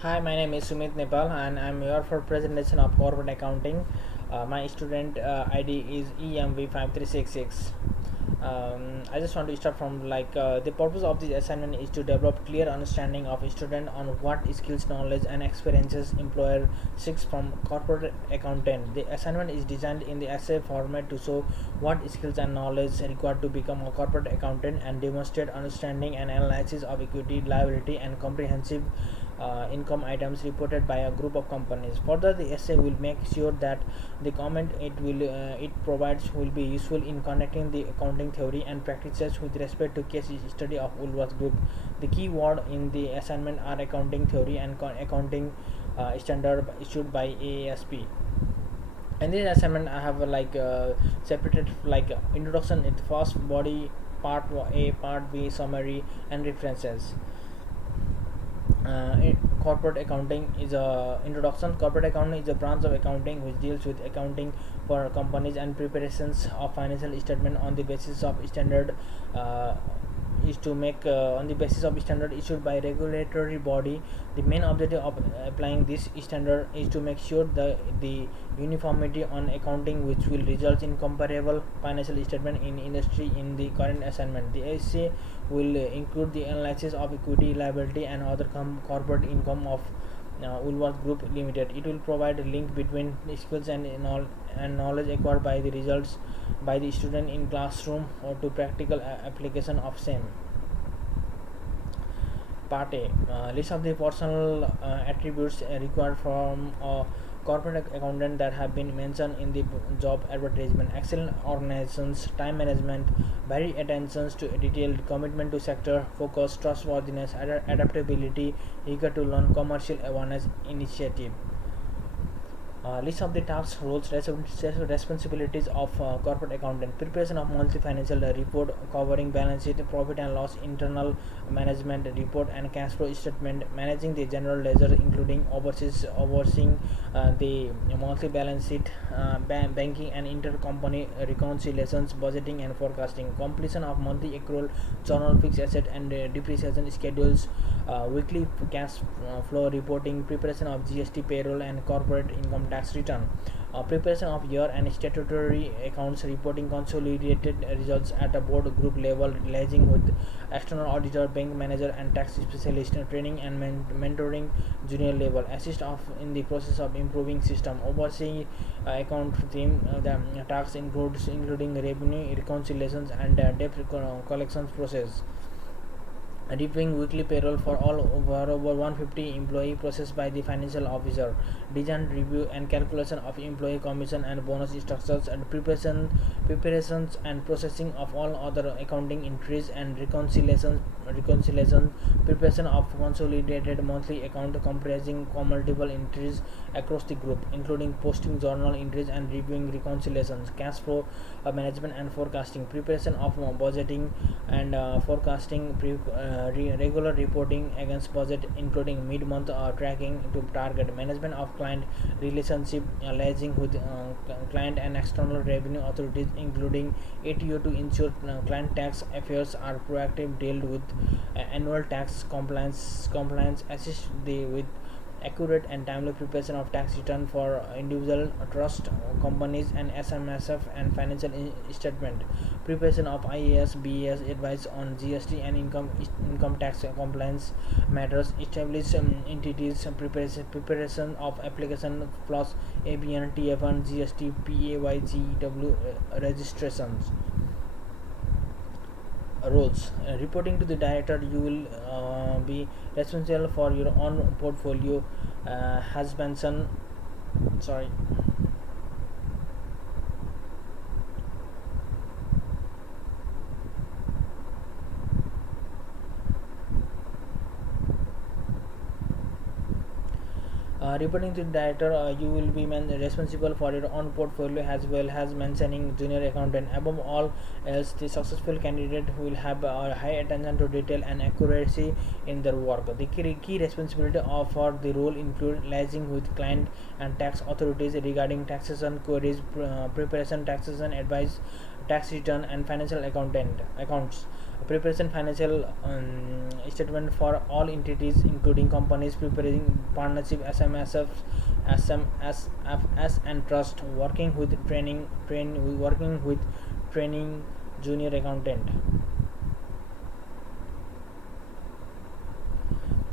Hi, my name is Sumit Nepal and I'm here for presentation of corporate accounting. My student ID is EMV5366. I just want to start from the purpose of this assignment is to develop clear understanding of student on what skills, knowledge, and experiences employer seeks from corporate accountant. The assignment is designed in the essay format to show what skills and knowledge required to become a corporate accountant and demonstrate understanding and analysis of equity, liability, and comprehensive income items reported by a group of companies. Further, the essay will make sure that the comment it provides will be useful in connecting the accounting theory and practices with respect to case study of Woolworth Group. The key word in the assignment are accounting theory and accounting standard issued by AASP. In this assignment, I have separated introduction in the first body, part A, part B, summary, and references. Corporate accounting is a introduction. Corporate accounting is a branch of accounting which deals with accounting for companies and preparations of financial statement on the basis of standard uh, is to make on the basis of standard issued by regulatory body. The main objective of applying this standard is to make sure the uniformity on accounting which will result in comparable financial statement in industry. In the current assignment, the essay will include the analysis of equity, liability, and other corporate income of Woolworth Group Limited. It will provide a link between the skills and knowledge acquired by the results by the student in classroom or to practical application of same. Part A, list of the personal attributes required from a corporate accountant that have been mentioned in the job advertisement: excellent organizations, time management, varied attentions to detail, commitment to sector focus, trustworthiness, adaptability, eager to learn, commercial awareness, initiative. List of the tasks, roles, responsibilities of corporate accountant: preparation of monthly financial report covering balance sheet, profit and loss, internal management report, and cash flow statement; managing the general ledger, including overseeing the monthly balance sheet, banking and intercompany reconciliations, budgeting and forecasting; completion of monthly accrual journal, fixed asset and depreciation schedules, weekly cash flow reporting; preparation of GST, payroll, and corporate income tax return; preparation of year and statutory accounts, reporting consolidated results at a board group level, liaising with external auditor, bank manager, and tax specialist; training and mentoring junior level; assist of in the process of improving system; overseeing account team. The tax includes including revenue reconciliations and debt collections process; reviewing weekly payroll for all over 150 employee processed by the financial officer; design, review, and calculation of employee commission and bonus structures; and preparations and processing of all other accounting entries and reconciliation; preparation of consolidated monthly account comprising multiple entries across the group, including posting journal entries and reviewing reconciliations; cash flow management and forecasting; preparation of budgeting and forecasting; regular reporting against budget, including mid-month tracking to target; management of client relationship, liaising with client and external revenue authorities, including ATO, to ensure client tax affairs are proactive, dealt with annual tax compliance, assist with accurate and timely preparation of tax return for individual trust companies and SMSF and financial statement; preparation of IAS BAS advice on GST and income tax compliance matters; establish entities; preparation of application plus ABN TF1 GST PAYGW registrations. Roles: reporting to the director, you will be responsible for your own portfolio. Has mentioned, sorry. Reporting to the director, you will be responsible for your own portfolio as well as mentioning junior accountant. Above all else, the successful candidate will have high attention to detail and accuracy in their work. The key responsibility of for the role include liaising with client and tax authorities regarding taxation queries, preparation taxation advice, tax return, and financial accounts; preparation financial statement for all entities including companies, preparing partnership, SMSFs and trust, working with training junior accountant.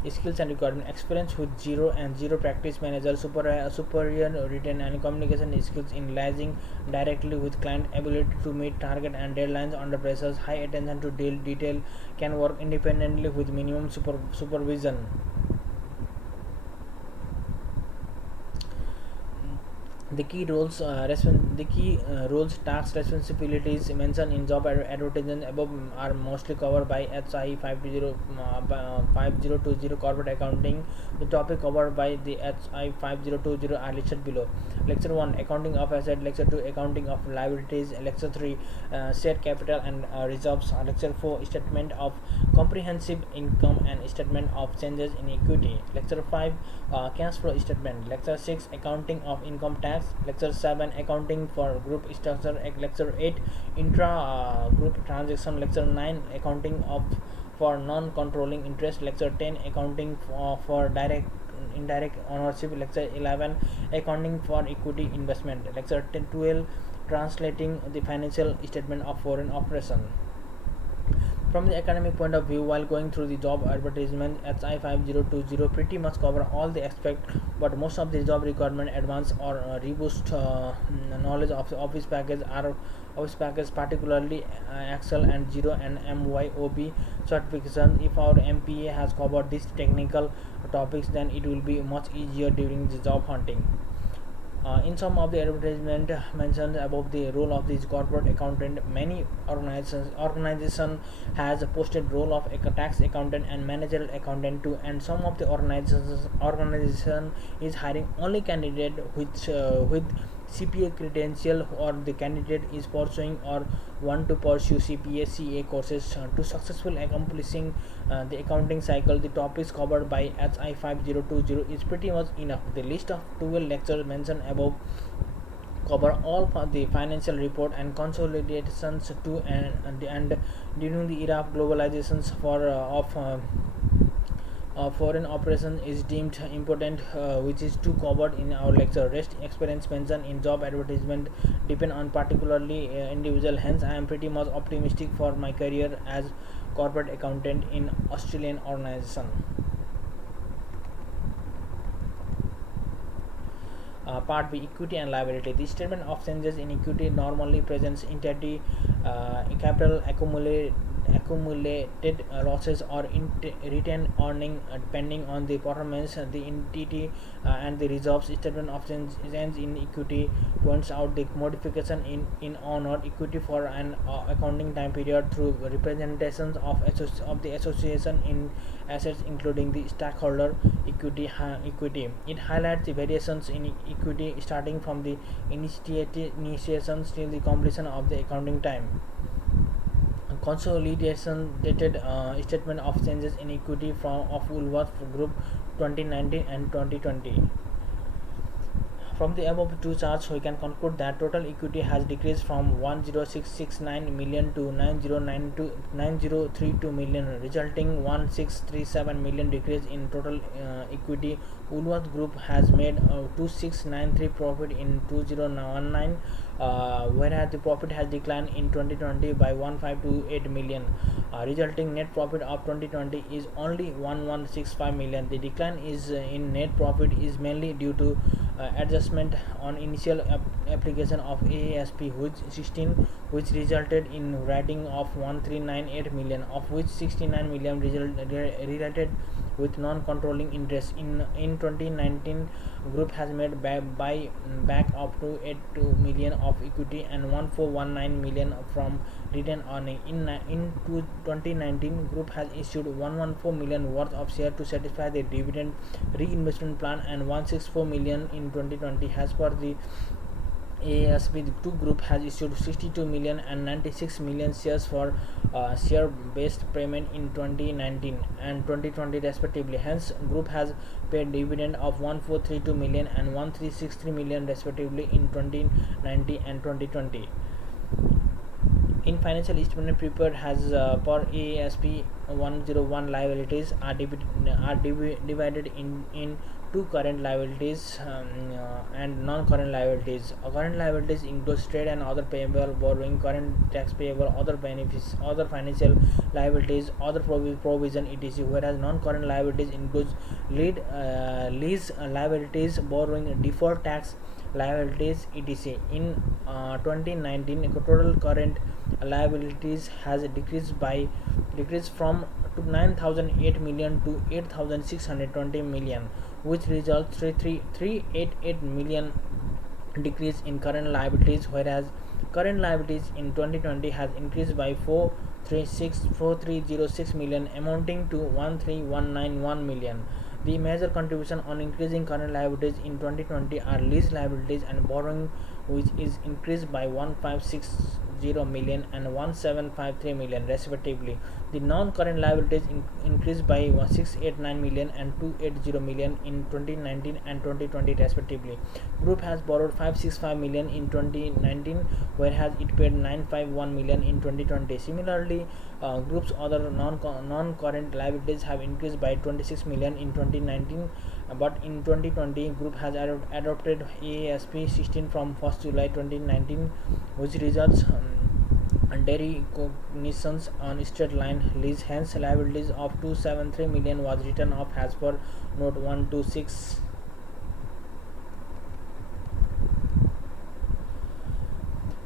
Skills and requirement: experience with zero practice manager, superior written and communication skills in liaising directly with client, ability to meet target and deadlines under pressures, high attention to detail, can work independently with minimum supervision. The key roles, tasks, responsibilities mentioned in job advertisement above are mostly covered by HI 5020 corporate accounting. The topic covered by the HI 5020 are listed below. Lecture 1, accounting of asset. Lecture 2, accounting of liabilities. Lecture 3, share capital and reserves. Lecture 4, statement of comprehensive income and statement of changes in equity. Lecture 5, cash flow statement. Lecture 6, accounting of income tax. Lecture 7, accounting for group structure. Lecture 8, intra group transaction. Lecture 9, accounting of for non-controlling interest. Lecture 10, accounting for direct indirect ownership. Lecture 11, accounting for equity investment. Lecture 12, translating the financial statement of foreign operation. From the academic point of view, while going through the job advertisement, HI 5020 pretty much cover all the aspects, but most of the job requirement advance or reboost knowledge of the office package, particularly Excel and Zero and MYOB certification. If our MPA has covered these technical topics, then it will be much easier during the job hunting. In some of the advertisement mentioned above the role of this corporate accountant, many organization has posted role of a tax accountant and managerial accountant too, and some of the organization is hiring only candidate with CPA credential, or the candidate is pursuing or want to pursue CPA CA courses to successful accomplishing the accounting cycle. The topics covered by HI 5020 is pretty much enough. The list of 12 lectures mentioned above cover all the financial report and consolidations too, and during the era of globalizations foreign operation is deemed important, which is too covered in our lecture. Rest experience mentioned in job advertisement depend on particularly individual. Hence, I am pretty much optimistic for my career as corporate accountant in Australian organization. Part B, equity and liability. The statement of changes in equity normally presents entity capital accumulated losses or retained earning depending on the performance the entity and the reserves. Statement of change in equity points out the modification in honored equity for an accounting time period through representations of the association in assets including the stockholder equity. It highlights the variations in equity starting from the initiation till the completion of the accounting time. Consolidation dated statement of changes in equity from of Woolworth Group 2019 and 2020. From the above two charts, we can conclude that total equity has decreased from 10669 million to 9032 million, resulting 1637 million decrease in total equity. Woolworth Group has made 2693 profit in 2019, whereas the profit has declined in 2020 by 1528 million, resulting net profit of 2020 is only 1165 million. The decline is in net profit is mainly due to adjustment on initial application of AASP which resulted in writing of 1398 million, of which 69 million related with non-controlling interest. In 2019, group has made back up to 82 million of equity and 1419 million from retained earning. In 2019, group has issued 114 million worth of share to satisfy the dividend reinvestment plan and 164 million in 2020. As per the AASB, the two group has issued 62 million and 96 million shares for share-based payment in 2019 and 2020 respectively. Hence, group has paid dividend of 1432 million and 1363 million respectively in 2019 and 2020. In financial statement prepared has per AASP 101, liabilities are divided in two: current liabilities and non-current liabilities. Current liabilities include trade and other payable borrowing, current tax payable, other benefits, other financial liabilities, other provision etc. Whereas non-current liabilities includes lease liabilities, borrowing, deferred tax liabilities etc. In 2019, total current liabilities has decreased from 9,008 million to 8,620 million, which results 388 million decrease in current liabilities, whereas current liabilities in 2020 has increased by 4,306 million, amounting to 13,191 million. The major contribution on increasing current liabilities in 2020 are lease liabilities and borrowing, which is increased by 1,560 million and 1,753 million respectively. The non-current liabilities increased by 689 million and 280 million in 2019 and 2020 respectively. Group has borrowed 565 million in 2019, whereas it paid 951 million in 2020. Similarly, group's other non-current liabilities have increased by 26 million in 2019, but in 2020 group has adopted AASP 16 from 1st July 2019, which results recognitions on straight line lease. Hence, liabilities of 273 million was written off as per note 126.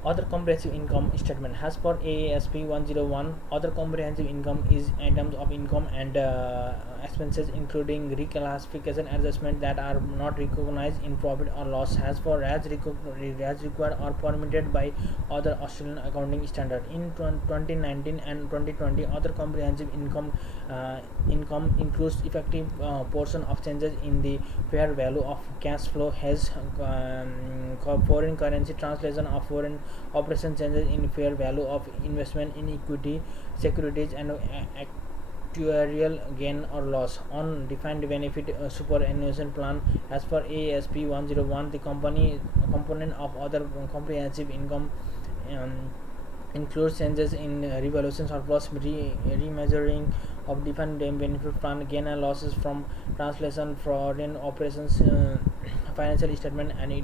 Other comprehensive income statement has per AASP 101. Other comprehensive income is items of income and expenses including reclassification adjustment that are not recognized in profit or loss as required or permitted by other Australian accounting standard. In 2019 and 2020, other comprehensive income includes effective portion of changes in the fair value of cash flow hedge, foreign currency translation of foreign operation, changes in fair value of investment in equity securities, and actuarial gain or loss on defined benefit superannuation plan as per AASP 101. The component of other comprehensive income includes changes in revaluation surplus, remeasuring of defined benefit plan, gain and losses from translation, foreign operations, financial statement and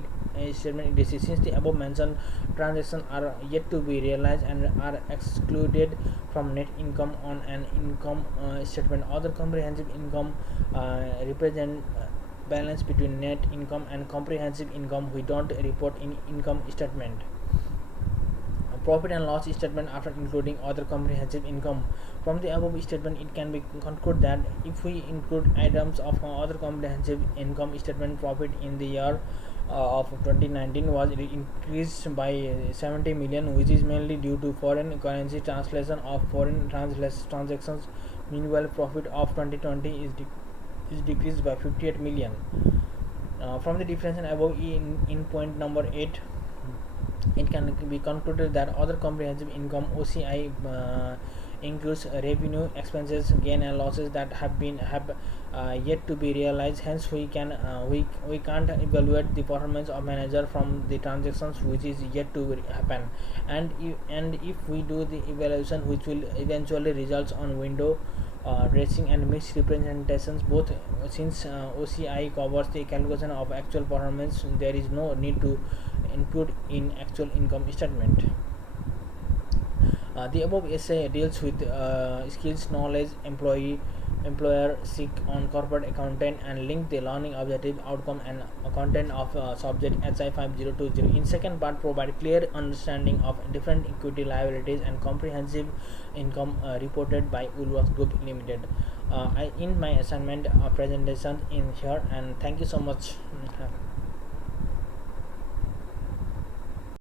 statement etc. Since the above mentioned transactions are yet to be realized and are excluded from net income on an income statement, other comprehensive income represent balance between net income and comprehensive income we don't report in income statement. Profit and loss statement after including other comprehensive income. From the above statement, it can be concluded that if we include items of other comprehensive income statement, profit in the year of 2019 was increased by 70 million, which is mainly due to foreign currency translation of foreign transactions. Meanwhile, profit of 2020 is decreased by 58 million. From the differentiation above in point number 8, it can be concluded that other comprehensive income OCI includes revenue, expenses, gain and losses that have yet to be realized. Hence, we can't evaluate the performance of manager from the transactions which is yet to happen. And if we do the evaluation, which will eventually results on window dressing and misrepresentations, both since OCI covers the calculation of actual performance, there is no need to include in actual income statement. The above essay deals with skills, knowledge, employer seek on corporate accountant and link the learning objective, outcome and content of subject HI 5020. In second part, provide clear understanding of different equity liabilities and comprehensive income reported by Woolworths Group Limited. In my assignment presentation in here, and thank you so much.